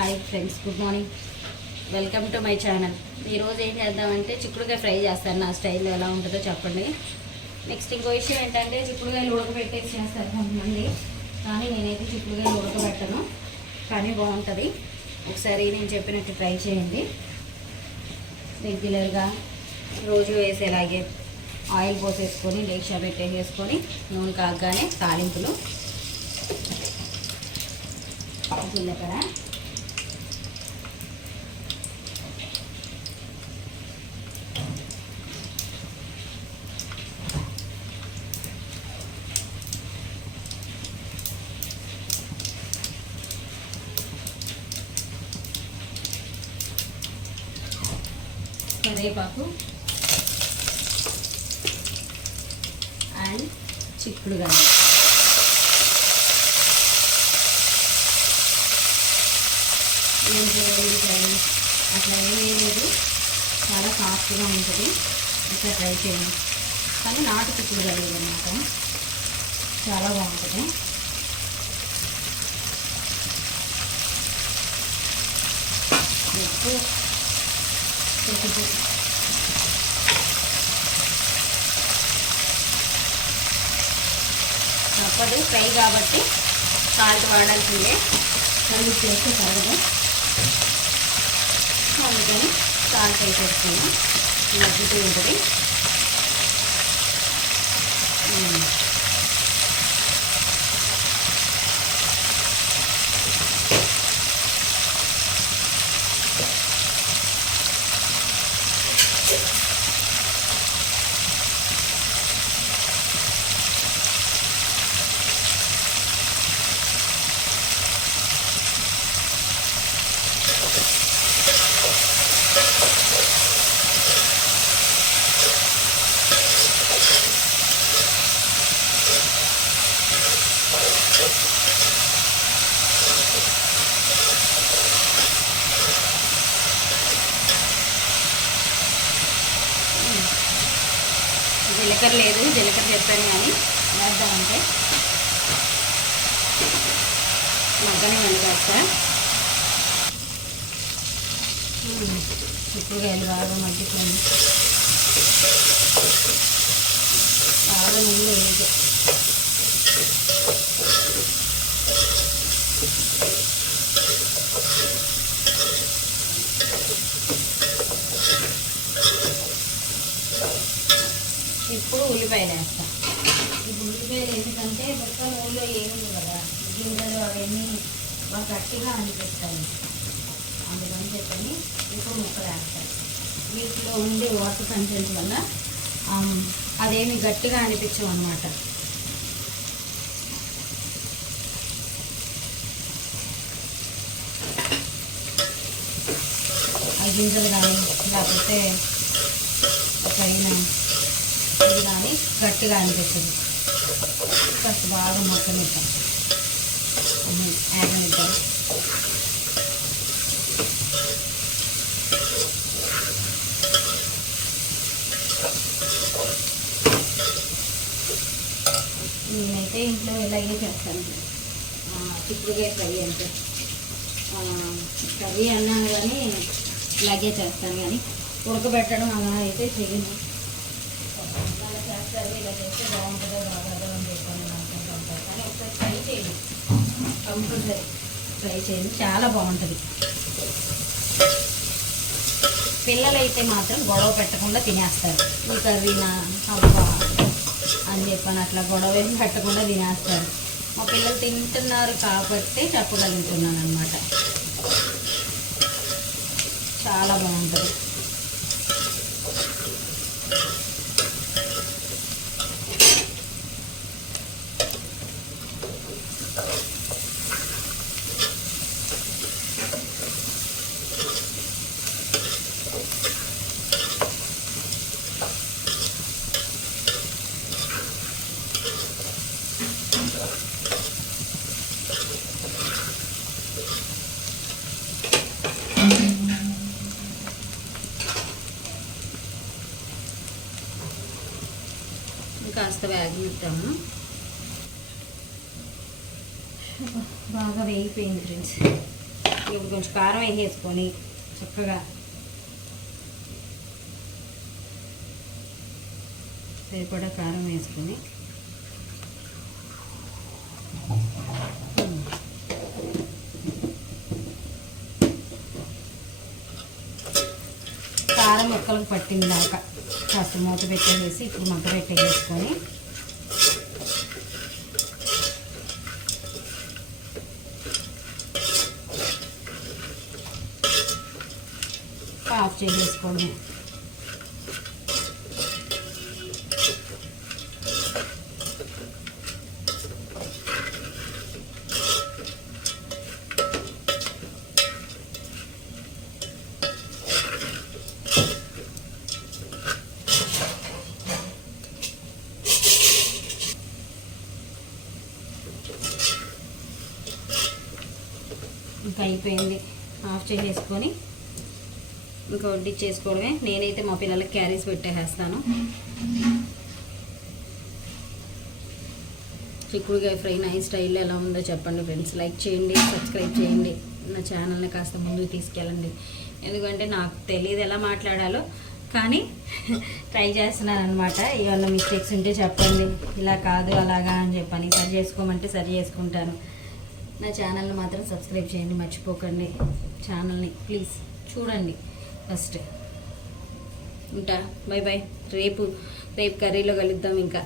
Hi friends, good morning. Welcome to my channel. ఈరోజు ఏం చేద్దామంటే చిక్కుడుకాయ ఫ్రై చేస్తాను. నా స్టైల్లో ఎలా ఉంటుందో చెప్పండి. నెక్స్ట్ ఇంకో విషయం ఏంటంటే చిక్కుడుకాయలు ఉడకబెట్టేసి చేస్తారు కొంతమంది, కానీ నేనైతే చిక్కుడుకాయలు ఉడకబెట్టను, కానీ బాగుంటుంది. ఒకసారి నేను చెప్పినట్టు ట్రై చేయండి. రెగ్యులర్గా రోజు వేసేలాగే ఆయిల్ పోసేసుకొని లేక్షా పెట్టేసేసుకొని నూనె కాగానే తాలింపులు జీలకర్ర, కరివేపాకు అండ్ చిక్కుడుకాయ. ఏం చేయాలి ఫ్రై అట్లా ఏమీ లేదు, చాలా సాఫ్ట్గా ఉంటుంది. ఇట్లా ట్రై చేయండి. కానీ నాటు చిక్కుడుకాయ అన్నమాట, చాలా బాగుంటుంది. ఉప్పు తప్పదు, ఫ్రై కాబట్టి సాల్ట్ వాడాల్సిందే. కలుపు చేస్తే తరగదు, అందుకని సాల్ట్ వేసేసుకున్నా మగ్గుతూ ఉంటుంది. జీలకర్ర లేదు, జీలకర్ర చెప్పాను కానీ వేద్దామంటే మగ్గని వండుకొస్తా. చిక్కుడుకాయలు బాగా మగ్గిపోయింది, బాగా నూనె వేయదు. ఇప్పుడు ఉల్లిపాయలు వేస్తాం. ఇప్పుడు ఉల్లిపాయలు ఎందుకంటే మొత్తం నూనెలో ఏముంది కదా, గింజలు అవన్నీ బాగా గట్టిగా అనిపిస్తాయి, అందుకని చెప్పని ఇప్పుడు ముక్కలు వేస్తాం. వీటిలో ఉండే వాటర్ కంటెంట్ వల్ల అదేమి గట్టిగా అనిపించవు అన్నమాట. ఆ గింజలు కానీ లేకపోతే పైన ఇది కానీ గట్టిగా అనిపిస్తుంది. ఫస్ట్ బాగా మొక్కనిద్దాం, యాగనిద్దాం. నేనైతే ఇంట్లో ఇలాగే చేస్తాను. చిక్కుడుకాయ ఫ్రై అంటే కర్రీ అన్నాను కానీ ఇలాగే చేస్తాను, కానీ ఉడకబెట్టడం అలా అయితే చేయను. అలా చేస్తారు, ఇలా చేస్తే బాగుంటుందో బాగుంటుందో అని చెప్పాను అనుకుంటూ ఉంటారు, కానీ ఒకసారి ట్రై చేయండి, కంపల్సరీ ట్రై చేయండి, చాలా బాగుంటుంది. పిల్లలైతే మాత్రం గొడవ పెట్టకుండా తినేస్తారు. ఈ కర్రీనా అబ్బా అని చెప్పాను, అట్లా గొడవ ఏం పెట్టకుండా తినేస్తారు. మా పిల్లలు తింటున్నారు కాబట్టి చెప్పగలుగుతున్నాను అన్నమాట. చాలా బాగుంటుంది. కాస్త వేగనిద్దాము. బాగా వేగిపోయింది ఫ్రెండ్స్. ఇప్పుడు కొంచెం కారం వేసేసుకొని చక్కగా సరిపడా కారం వేసుకొని కారం ముక్కలకు పట్టిందాక కాస్త మూత పెట్టేసి ఇప్పుడు మంట పెట్టేసుకొని ఆఫ్ చేసేసుకోవడమే. ఇంకా అయిపోయింది. ఆఫ్ చేసేసుకొని ఇంకా వడ్డించేసుకోవడమే. నేనైతే మా పిల్లలకి క్యారీస్ పెట్టేస్తాను. చిక్కుడుకాయ ఫ్రై నా స్టైల్లో ఎలా ఉందో చెప్పండి ఫ్రెండ్స్. లైక్ చేయండి, సబ్స్క్రైబ్ చేయండి, నా ఛానల్ని కాస్త ముందుకు తీసుకెళ్ళండి. ఎందుకంటే నాకు తెలియదు ఎలా మాట్లాడాలో, కానీ ట్రై చేస్తున్నాను అనమాట. ఏమన్నా మిస్టేక్స్ ఉంటే చెప్పండి, ఇలా కాదు అలాగా అని చెప్పని. సరి చేసుకోమంటే సరి చేసుకుంటాను. నా ఛానల్ని మాత్రం సబ్స్క్రైబ్ చేయండి మర్చిపోకండి. ఛానల్ని ప్లీజ్ చూడండి ఫస్ట్. ఉంటా, బై బాయ్. రేపు కర్రీలో కలుద్దాం ఇంకా.